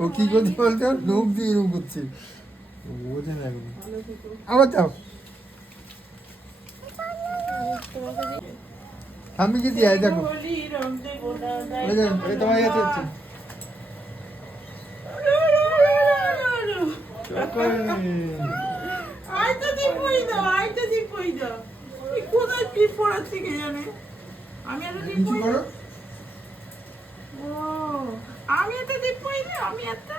ও কি করছে বলতে লোক দিয়ে এরকম করছে বোঝে না এখন আবার যাও আমি কি দিয়ে দেখো তোমার কাছে হচ্ছে আমি একটা দিই পয়দা আমি একটা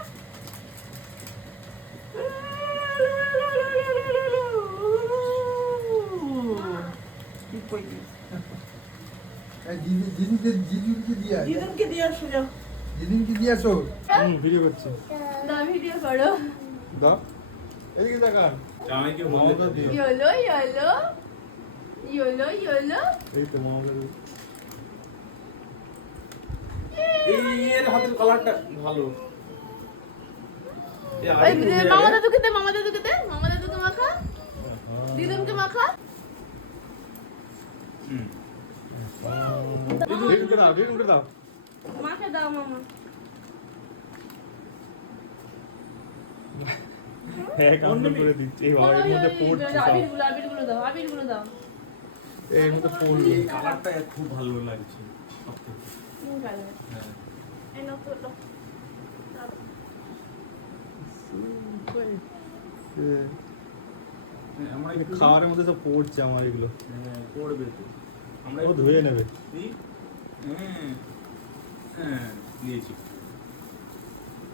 জিদুনকে দিয়ে আসো যাও জিদিনকে দিয়ে আসো ভিডিও করছি না ভিডিও করো দাও এদিকে তাকান জামাইকে বলতে দিও ইয়োলো ইয়োলো ইয়োলো ইয়োলো এই তো মামলা এই এর হাতের কালারটা ভালো ওই মামা দাদুকে দে মামা দাদুকে দে মামা দাদুকে মাখা দিদুনকে মাখা দিদুনকে দাও মাখে দাও মামা হ্যাঁ কাউন্ট করে দিচ্ছি এই ভাই এর মধ্যে পড়ছে আবিরগুলো দাও আবিরগুলো দাও এর মধ্যে পড়ছে এই কালারটা খুব ভালো লাগছে হ্যাঁ এই নাও তো দাও আমরা খাওয়ারের মধ্যে সব পড়ছে আমার এগুলো পড়বে তো আমরা ও ধুয়ে নেবে হ্যাঁ হ্যাঁ নিয়েছি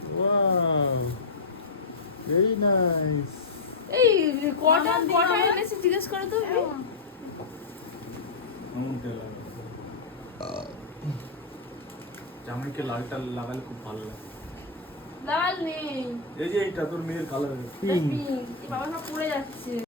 ওয়াও ভেরি নাইস এই কটা এনেছে জিজ্ঞেস করো তো জামাইকে লালটা লাগালে খুব ভালো লাগে লাল নেই এই যে এইটা তোর মেয়ের কালার পিঙ্ক বাবা সব পড়ে যাচ্ছে